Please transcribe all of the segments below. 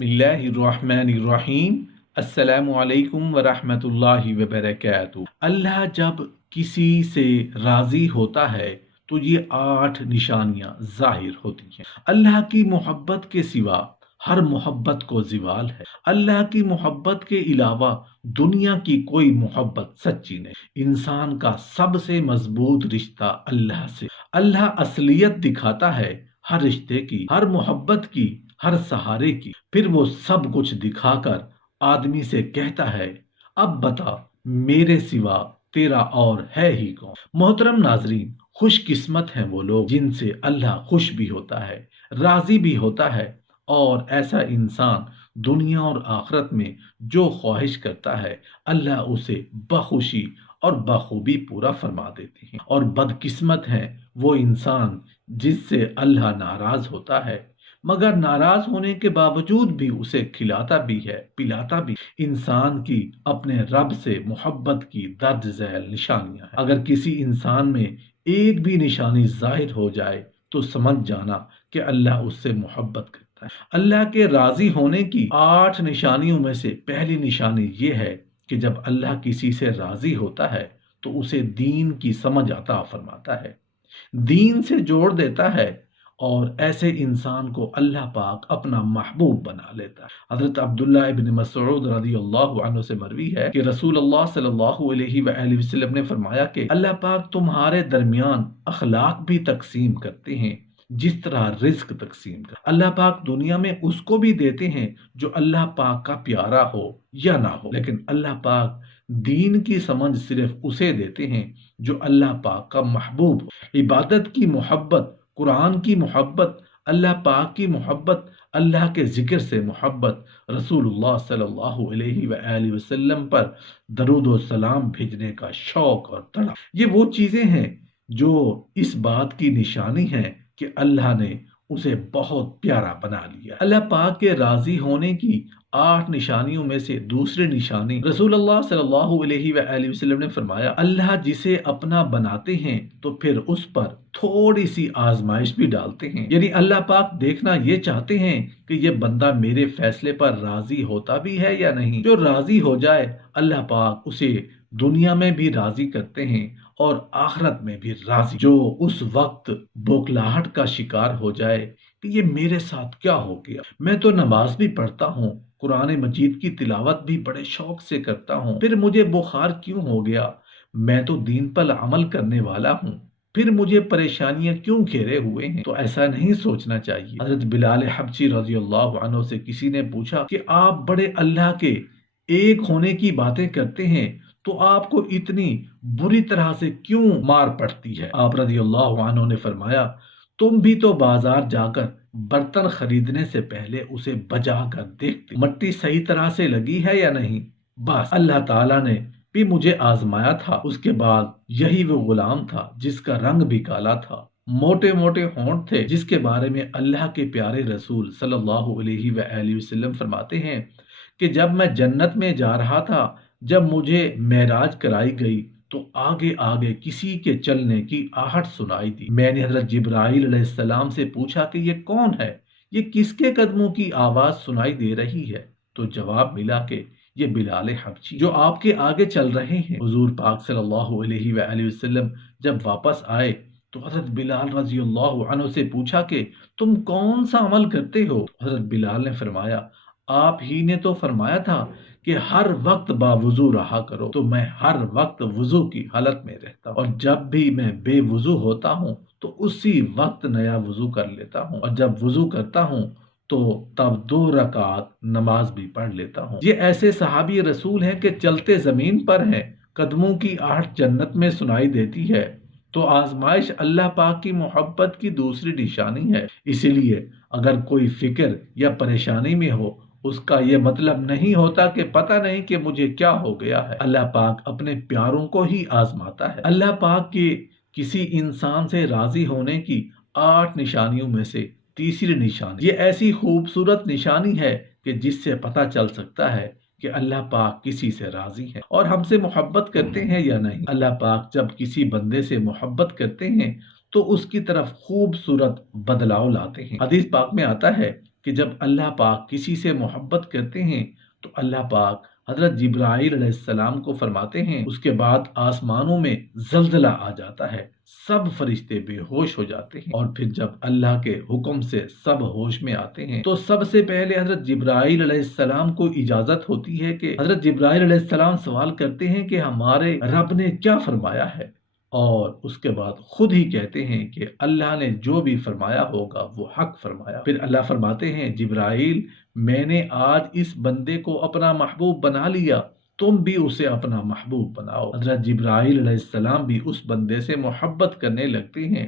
बिस्मिल्लाहिर्रहमानिर्रहीम। अस्सलामु अलैकुम वरहमतुल्लाहि वबरकातुहू। अल्लाह जब किसी से राजी होता है तो ये 8 निशानियां जाहिर होती हैं। अल्लाह की मोहब्बत के सिवा हर मोहब्बत को ज़िवाल है। अल्लाह की मोहब्बत के अलावा दुनिया की कोई मोहब्बत सच्ची नहीं। इंसान का सबसे मजबूत रिश्ता अल्लाह से। अल्लाह असलियत दिखाता है हर रिश्ते की, हर मोहब्बत की, हर सहारे की। फिर वो सब कुछ दिखाकर आदमी से कहता है, अब बता मेरे सिवा तेरा और है ही कौन। मोहतरम नाजरीन, खुशकिस्मत हैं वो लोग जिनसे अल्लाह खुश भी होता है, राजी भी होता है, और ऐसा इंसान दुनिया और आखिरत में जो ख्वाहिश करता है अल्लाह उसे बखुशी और बखूबी पूरा फरमा देते हैं। और बदकिस्मत है वो इंसान जिससे अल्लाह नाराज होता है, मगर नाराज होने के बावजूद भी उसे खिलाता भी है, पिलाता भी। इंसान की अपने रब से मोहब्बत की दर्ज झैल निशानियां हैं। अगर किसी इंसान में एक भी निशानी जाहिर हो जाए तो समझ जाना कि अल्लाह उससे मोहब्बत करता है। अल्लाह के राजी होने की 8 निशानियों में से पहली निशानी ये है कि जब अल्लाह किसी से राजी होता है तो उसे दीन की समझ अता फरमाता है, दीन से जोड़ देता है, और ऐसे इंसान को अल्लाह पाक अपना महबूब बना लेता है। हज़रत अब्दुल्ला इब्न मसऊद रज़ियल्लाहु अन्हु से मरवी है कि रसूलुल्लाह सल्लल्लाहु अलैहि वसल्लम ने फरमाया कि अल्लाह पाक तुम्हारे दरमियान अखलाक भी तकसीम करते हैं जिस तरह रिज्क तकसीम कर। अल्लाह पाक दुनिया में उसको भी देते हैं जो अल्लाह पाक का प्यारा हो या ना हो, लेकिन अल्लाह पाक दीन की समझ सिर्फ उसे देते हैं जो अल्लाह पाक का महबूब हो। इबादत की मोहब्बत, कुरान की मोहब्बत, अल्लाह पाक की मोहब्बत, अल्लाह के जिक्र से मोहब्बत, रसूलुल्लाह सल्लल्लाहु अलैहि वसल्लम पर दरूद व सलाम भेजने का शौक और तड़प, ये वो चीज़ें हैं जो इस बात की निशानी है कि अल्लाह ने उसे बहुत प्यारा बना लिया। अल्लाह पाक के राजी होने की 8 निशानियों में से दूसरी निशानी, रसूलुल्लाह सल्लल्लाहु अलैहि वसल्लम ने फरमाया, अल्लाह जिसे अपना बनाते हैं तो फिर उस पर थोड़ी सी आजमाइश भी डालते हैं। यानी अल्लाह पाक देखना ये चाहते हैं कि ये बंदा मेरे फैसले पर राजी होता भी है या नहीं। जो राजी हो जाए अल्लाह पाक उसे दुनिया में भी राजी करते हैं और आखिरत में भी राजी। जो उस वक्त बौखलाहट का शिकार हो जाए कि ये मेरे साथ क्या हो गया, मैं तो नमाज भी पढ़ता हूँ, कुरान मजीद की तिलावत भी बड़े शौक से करता हूँ, फिर मुझे बुखार क्यों हो गया, मैं तो दीन पर अमल करने वाला हूँ, फिर मुझे परेशानियां क्यों घेरे हुए हैं। तो ऐसा नहीं सोचना चाहिए। हजरत बिलाल हबशी रज़ियल्लाहु अन्हु से किसी ने पूछा कि आप बड़े अल्लाह के एक होने की बातें करते हैं तो आपको इतनी बुरी तरह से क्यों मार पड़ती है। आप रज़ियल्लाहु अन्हु ने फरमाया, तुम भी तो बाजार जाकर बर्तन खरीदने से पहले उसे बजा कर देखते, मट्टी सही तरह से लगी है या नहीं। बस अल्लाह ताला ने भी मुझे आजमाया था। उसके बाद यही वो गुलाम था जिसका रंग भी काला था, मोटे मोटे होंठ थे, जिसके बारे में अल्लाह के प्यारे रसूल सल्लल्लाहु अलैहि वसल्लम फरमाते हैं कि जब मैं जन्नत में जा रहा था, जब मुझे मेराज कराई गई तो आगे आगे किसी के चलने की आहट सुनाई दी। मैंने हजरत जिब्राइल अलैहिस्सलाम से पूछा कि ये कौन है, ये किसके कदमों की आवाज सुनाई दे रही है। तो जवाब मिला कि ये बिलाल हबशी जो आपके आगे चल रहे हैं। हुजूर पाक सल्लल्लाहु अलैहि वसल्लम जब वापस आए तो हजरत बिलाल रज़ियल्लाहु अन्हु से पूछा कि तुम कौन सा अमल करते हो। हजरत बिलाल ने फरमाया, आप ही ने तो फरमाया था कि हर वक्त बावुजू रहा करो, तो मैं हर वक्त वुजू की हालत में रहता हूँ, और जब भी मैं बेवुजू होता हूँ तो उसी वक्त नया वुजू कर लेता हूँ, और जब वुजू करता हूँ तो तब 2 रकात नमाज भी पढ़ लेता हूँ। ये ऐसे सहाबी रसूल हैं कि चलते जमीन पर हैं, कदमों की आहट जन्नत में सुनाई देती है। तो आजमाइश अल्लाह पाक की मोहब्बत की दूसरी निशानी है। इसीलिए अगर कोई फिक्र या परेशानी में हो, उसका ये मतलब नहीं होता कि पता नहीं कि मुझे क्या हो गया है। अल्लाह पाक अपने प्यारों को ही आजमाता है। अल्लाह पाक के किसी इंसान से राजी होने की 8 निशानियों में से तीसरी निशानी, ये ऐसी खूबसूरत निशानी है कि जिससे पता चल सकता है कि अल्लाह पाक किसी से राजी है और हमसे मोहब्बत करते हैं या नहीं। अल्लाह पाक जब किसी बंदे से मोहब्बत करते हैं तो उसकी तरफ खूबसूरत बदलाव लाते हैं। हदीस पाक में आता है کہ جب اللہ پاک کسی سے محبت کرتے ہیں تو اللہ پاک حضرت جبرائیل علیہ السلام کو فرماتے ہیں، اس کے بعد آسمانوں میں زلزلہ آ جاتا ہے، سب فرشتے بے ہوش ہو جاتے ہیں، اور پھر جب اللہ کے حکم سے سب ہوش میں آتے ہیں تو سب سے پہلے حضرت جبرائیل علیہ السلام کو اجازت ہوتی ہے کہ حضرت جبرائیل علیہ السلام سوال کرتے ہیں کہ ہمارے رب نے کیا فرمایا ہے، اور اس کے بعد خود ہی کہتے ہیں کہ اللہ نے جو بھی فرمایا ہوگا وہ حق فرمایا۔ پھر اللہ فرماتے ہیں جبرائیل، میں نے آج اس بندے کو اپنا محبوب بنا لیا، تم بھی اسے اپنا محبوب بناؤ۔ حضرت جبرائیل علیہ السلام بھی اس بندے سے محبت کرنے لگتے ہیں۔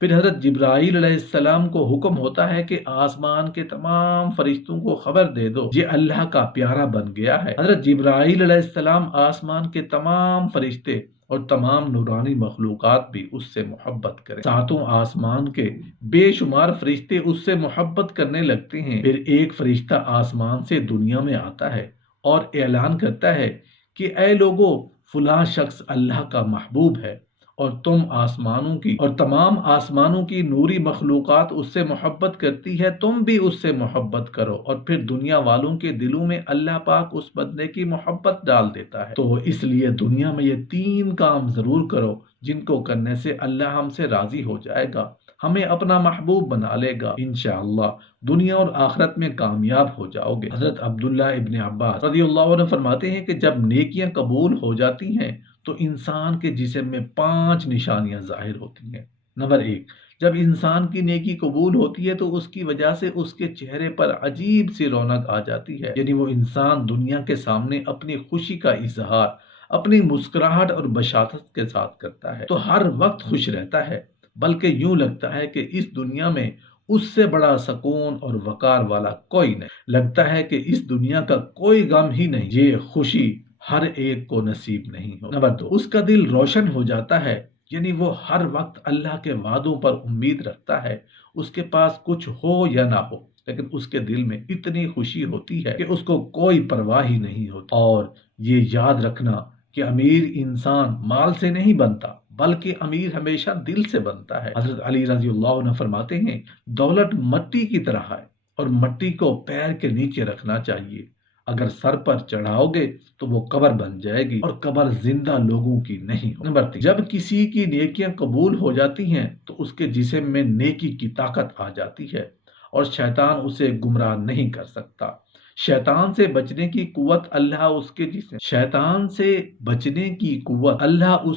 پھر حضرت جبرائیل علیہ السلام کو حکم ہوتا ہے کہ آسمان کے تمام فرشتوں کو خبر دے دو، یہ اللہ کا پیارا بن گیا ہے۔ حضرت جبرائیل علیہ السلام آسمان کے تمام فرشتے اور تمام نورانی مخلوقات بھی اس سے محبت کریں، ساتوں آسمان کے بے شمار فرشتے اس سے محبت کرنے لگتے ہیں۔ پھر ایک فرشتہ آسمان سے دنیا میں آتا ہے اور اعلان کرتا ہے کہ اے لوگو، فلاں شخص اللہ کا محبوب ہے، اور تم آسمانوں کی اور تمام آسمانوں کی نوری مخلوقات اس سے محبت کرتی ہے، تم بھی اس سے محبت کرو، اور پھر دنیا والوں کے دلوں میں اللہ پاک اس بندے کی محبت ڈال دیتا ہے۔ تو اس لیے دنیا میں یہ 3 کام ضرور کرو جن کو کرنے سے اللہ ہم سے راضی ہو جائے گا، ہمیں اپنا محبوب بنا لے گا، انشاءاللہ دنیا اور آخرت میں کامیاب ہو جاؤ گے۔ حضرت عبداللہ ابن عباس رضی اللہ عنہ فرماتے ہیں کہ جب نیکیاں قبول ہو جاتی ہیں تو انسان کے جسم میں 5 نشانیاں ظاہر ہوتی ہیں۔ نمبر 1، جب انسان کی نیکی قبول ہوتی ہے تو اس کی وجہ سے اس کے چہرے پر عجیب سی رونق آ جاتی ہے، یعنی وہ انسان دنیا کے سامنے اپنی خوشی کا اظہار اپنی مسکراہٹ اور بشاشت کے ساتھ کرتا ہے، تو ہر وقت خوش رہتا ہے، بلکہ یوں لگتا ہے کہ اس دنیا میں اس سے بڑا سکون اور وقار والا کوئی نہیں، لگتا ہے کہ اس دنیا کا کوئی غم ہی نہیں، یہ خوشی ہر ایک کو نصیب نہیں ہو۔ نمبر 2، اس کا دل روشن ہو جاتا ہے، یعنی وہ ہر وقت اللہ کے وعدوں پر امید رکھتا ہے، اس کے پاس کچھ ہو یا نہ ہو لیکن اس کے دل میں اتنی خوشی ہوتی ہے کہ اس کو کوئی پرواہ ہی نہیں ہوتی۔ اور یہ یاد رکھنا کہ امیر انسان مال سے نہیں بنتا بلکہ امیر ہمیشہ دل سے بنتا ہے۔ حضرت علی رضی اللہ عنہ فرماتے ہیں دولت مٹی کی طرح ہے اور مٹی کو پیر کے نیچے رکھنا چاہیے، اگر سر پر چڑھاؤ گے تو وہ قبر بن جائے گی اور قبر زندہ لوگوں کی نہیں ہو۔ نمبر 3، جب کسی کی نیکیاں قبول ہو جاتی ہیں تو اس کے جسم میں نیکی کی طاقت آ جاتی ہے اور شیطان اسے گمراہ نہیں کر سکتا۔ شیطان سے بچنے کی قوت اللہ اس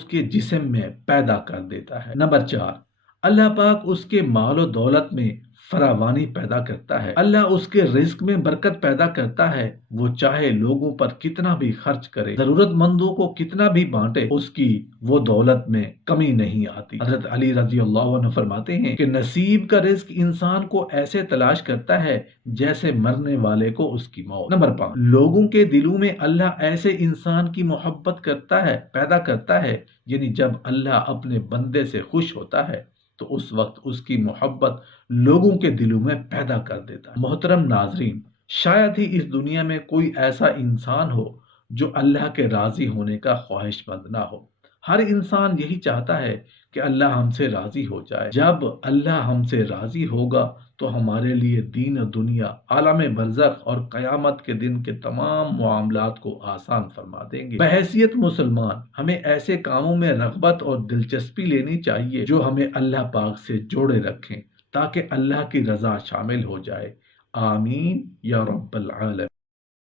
کے جسم میں پیدا کر دیتا ہے۔ نمبر 4، اللہ پاک اس کے مال و دولت میں فراوانی پیدا کرتا ہے، اللہ اس کے رزق میں برکت پیدا کرتا ہے، وہ چاہے لوگوں پر کتنا بھی خرچ کرے، ضرورت مندوں کو کتنا بھی بانٹے، اس کی وہ دولت میں کمی نہیں آتی۔ حضرت علی رضی اللہ عنہ فرماتے ہیں کہ نصیب کا رزق انسان کو ایسے تلاش کرتا ہے جیسے مرنے والے کو اس کی موت۔ نمبر 5، لوگوں کے دلوں میں اللہ ایسے انسان کی محبت پیدا کرتا ہے، یعنی جب اللہ اپنے بندے سے خوش ہوتا ہے تو اس وقت اس کی محبت لوگوں کے دلوں میں پیدا کر دیتا ہے۔ محترم ناظرین، شاید ہی اس دنیا میں کوئی ایسا انسان ہو جو اللہ کے راضی ہونے کا خواہش مند نہ ہو۔ ہر انسان یہی چاہتا ہے کہ اللہ ہم سے راضی ہو جائے۔ جب اللہ ہم سے راضی ہوگا تو ہمارے لیے دین و دنیا، عالم برزخ اور قیامت کے دن کے تمام معاملات کو آسان فرما دیں گے۔ بحیثیت مسلمان ہمیں ایسے کاموں میں رغبت اور دلچسپی لینی چاہیے جو ہمیں اللہ پاک سے جوڑے رکھیں تاکہ اللہ کی رضا شامل ہو جائے۔ آمین یا رب العالمین۔